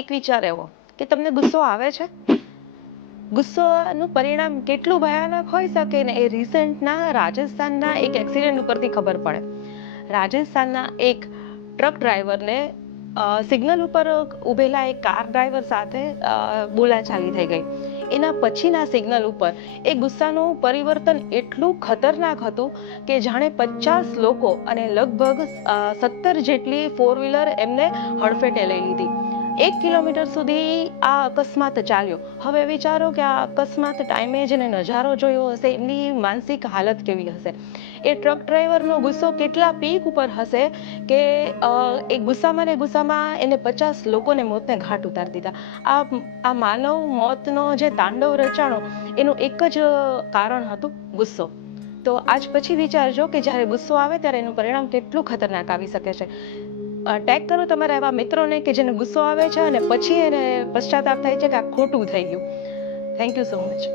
એક વિચાર એવો કે તમને ગુસ્સો આવે છે. ગુસ્સોનું પરિણામ કેટલું ભયાનક હોઈ શકે ને એ રિસેન્ટના રાજસ્થાનના એક એક્સિડન્ટ ઉપરથી ખબર પડે. રાજસ્થાનના એક ટ્રક ડ્રાઈવરને સિગ્નલ ઉપર ઊભેલા એક કાર ડ્રાઈવર સાથે બોલાચાલી થઈ ગઈ. એના પછીના સિગ્નલ ઉપર એ ગુસ્સાનું પરિવર્તન એટલું ખતરનાક હતું કે જાણે 50 લોકો અને લગભગ 17 જેટલી 4 વ્હીલર એમને હડફેટે લઈ લીધી. 1 કિલોમીટર સુધી આ અકસ્માત ચાલ્યો. હવે વિચારો કે આ અકસ્માત ટાઈમે જેને નજારો જોયો હશે એમની માનસિક હાલત કેવી હશે. એ ટ્રક ડ્રાઈવરનો ગુસ્સો કેટલા પીક ઉપર હશે કે એ ગુસ્સામાં ને ગુસ્સામાં એને 50 લોકોને મોતને ઘાટ ઉતારી દીધા. આ માનવ મોતનો જે તાંડવ રચાણો એનું એક જ કારણ હતું ગુસ્સો. તો આજ પછી વિચારજો કે જ્યારે ગુસ્સો આવે ત્યારે એનું પરિણામ કેટલું ખતરનાક આવી શકે છે. ટેગ કરો તમારા એવા મિત્રોને કે જેને ગુસ્સો આવે છે અને પછી એને પશ્ચાતાપ થાય છે કે આ ખોટું થઈ ગયું. Thank you so much.